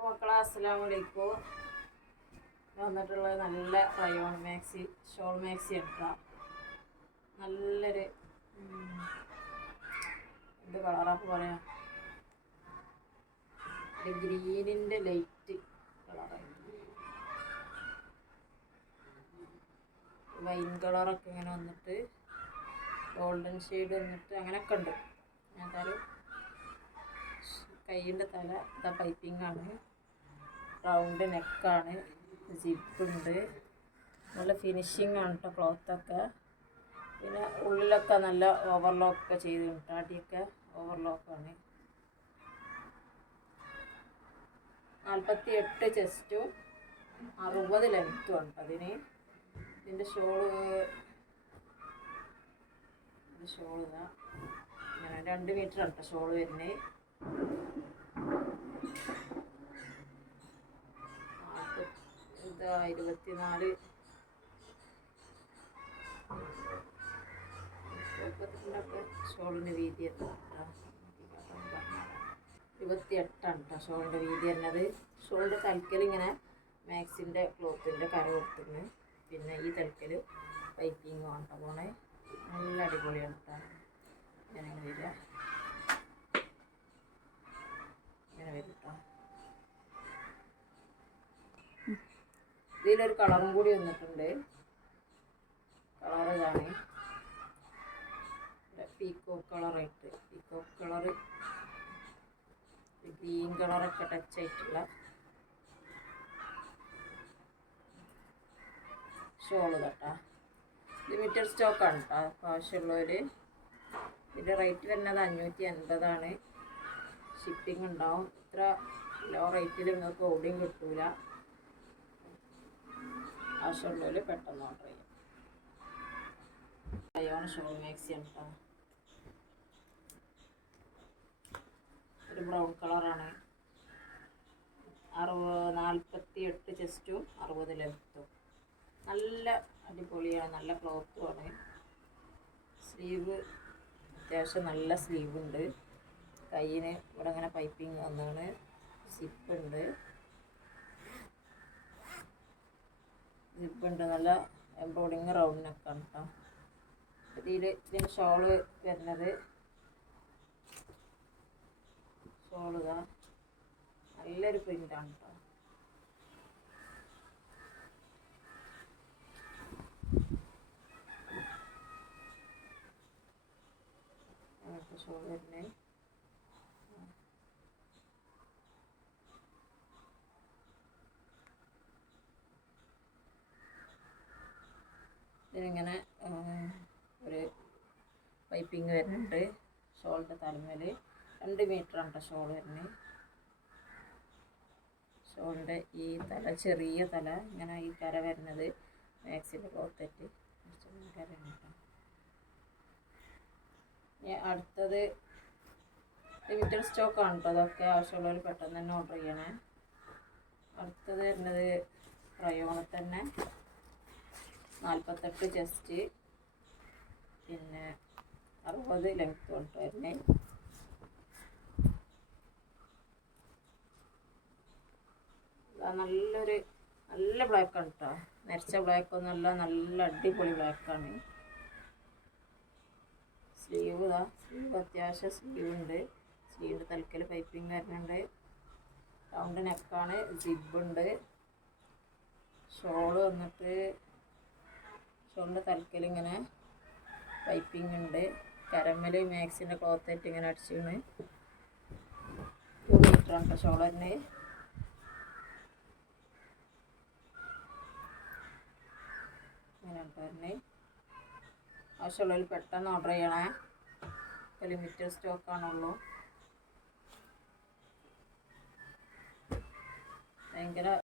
അപ്പോൾ മക്കളെ അസ്സലാമു അലൈക്കും വന്നിട്ടുള്ളത് നല്ല റയോൺ മാക്സി ഷോൾ മാക്സി എടുക്കാം നല്ലൊരു എന്ത് കളറാണ് പറയാം? ഗ്രീനിന്റെ ലൈറ്റ് കളറായി വൈൻ കളറൊക്കെ ഇങ്ങനെ വന്നിട്ട് ഗോൾഡൻ ഷെയ്ഡ് വന്നിട്ട് അങ്ങനെയൊക്കെ ഉണ്ട്. ഏതായാലും കൈയിന്റെ തല ഇതാ ആണ് റൗണ്ട് നെക്കാണ്. ഉണ്ട് നല്ല ഫിനിഷിംഗ് ആണ് കേട്ടോ ക്ലോത്തൊക്കെ. പിന്നെ ഉള്ളിലൊക്കെ നല്ല ഓവർലോക്ക് ഒക്കെ ചെയ്തിട്ടുണ്ട്. അടിയൊക്കെ ഓവർലോക്കാണ്. നാൽപ്പത്തി എട്ട് ചെസ്റ്റും അറുപത് ലെങ്ത്തും ഉണ്ട് അതിന്. ഇതിന്റെ ഷോൾ ഷോൾ ഇതാ രണ്ട് മീറ്റർ ഉണ്ട് ഷോൾ വരുന്നത് ഇതാ ഇരുപത്തിനാല്. മുപ്പത്തിരണ്ടൊക്കെ ഷോളിന് വീതി ഇരുപത്തി എട്ടാണ് കേട്ടോ ഷോളിന്റെ വീതി വരുന്നത്. ഷോളിന്റെ തലക്കൽ ഇങ്ങനെ മാക്സിന്റെ ക്ലോത്തിന്റെ കര കൊടുത്തിരുന്നു പിന്നെ ഈ തലക്കൽ പൈപ്പിങ്ങും ആണ് കേട്ടോ പോണേ. നല്ല അടിപൊളിയാണ് കേട്ടോ ഇങ്ങനെ വരിക ഇങ്ങനെ വരും കേട്ടോ ഇതിലൊരു കളറും കൂടി വന്നിട്ടുണ്ട്. കളർ ഇതാണ്. പീക്കോ കളറായിട്ട് പീക്കോ കളറ് ഗ്രീൻ കളറൊക്കെ ടച്ച് ആയിട്ടുള്ള ഷോൾ കേട്ടാ. ലിമിറ്റഡ് സ്റ്റോക്കാണ് കേട്ടോ. ആവശ്യമുള്ളവർ ഇതിന്റെ റേറ്റ് വരുന്നത് അഞ്ഞൂറ്റി അൻപതാണ്. ഷിപ്പിംഗ് ഉണ്ടാവും. ഇത്ര ലോ റേറ്റിൽ നിങ്ങൾക്ക് ഓടിയും കിട്ടൂല. ആവശ്യമുള്ളവർ പെട്ടെന്ന് ഓർഡർ ചെയ്യാം. അയോൺ ഷോൾ മാക്സിയാണ് കേട്ടോ ഒരു ബ്രൗൺ കളറാണ് അറുപത് നാൽപ്പത്തി എട്ട് ചെസ്റ്റും അറുപത് ലെഫ്റ്റും നല്ല അടിപൊളിയാണ് നല്ല ക്ലോത്തുമാണ് സ്ലീവ് അത്യാവശ്യം നല്ല സ്ലീവ് ഉണ്ട്. കയ്യിന് ഇവിടെ അങ്ങനെ പൈപ്പിംഗ് വന്നാണ്. സിപ്പ് ഉണ്ട് നല്ല എംബ്രോയിഡിങ് റൗണ്ട് നെക്കാണ് കേട്ടോ ഇതിൽ ഇതിന്റെ ഷോൾ വരുന്നത്. ഷോൾ ഇതാ. നല്ലൊരു പ്രിന്റാണ് കേട്ടോ ഷോൾ വരുന്നത്. ഇതിനിങ്ങനെ ആ, ഒരു പൈപ്പിങ് വരുന്നുണ്ട്. ഷോളിന്റെ തലമേൽ രണ്ട് മീറ്ററാണ് ഷോൾ വരുന്നത് ഷോളിന്റെ ഈ തല ചെറിയ തല ഇങ്ങനെ ഈ കര വരുന്നത് മാക്സിന്റെ ഇനി അടുത്തത് ലിമിറ്റഡ് സ്റ്റോക്കാണ് കേട്ടോ. അതൊക്കെ ആവശ്യമുള്ളവർ പെട്ടെന്ന് തന്നെ ഓർഡർ ചെയ്യണേ. അടുത്തത് വരുന്നത് നാൽപ്പത്തെട്ട് ചെസ്റ്റ് പിന്നെ അറുപത് ലെങ്ത് ഇതാ നല്ലൊരു നല്ല ബ്ലാക്കാണ് കേട്ടോ നരച്ച ബ്ലാക്ക് ഒന്നുമല്ല നല്ല അടിപൊളി ബ്ലാക്കാണ് സ്ലീവ് ഇതാ സ്ലീവ് അത്യാവശ്യം സ്ലീവ് ഉണ്ട്. സ്ലീവിന്റെ തലക്കൽ പൈപ്പിംഗ് വരുന്നുണ്ട്. റൗണ്ട് നെക്കാണ് ജിബ് ഉണ്ട്. ഷോൾ വന്നിട്ട് ഷോളിന്റെ തലക്കൽ ഇങ്ങനെ പൈപ്പിംഗ് ഉണ്ട്. കരമ്മൽ മാക്സിന്റെ ക്ലോത്തായിട്ട് ഇങ്ങനെ അടിച്ചിരുന്ന് ടു മീറ്റർ ഉണ്ട് ഷോൾ തന്നെ ആവശ്യമുള്ളവർ പെട്ടെന്ന് ഓർഡർ ചെയ്യണേ. ലിമിറ്റഡ് സ്റ്റോക്കാണുള്ളൂ ഭയങ്കര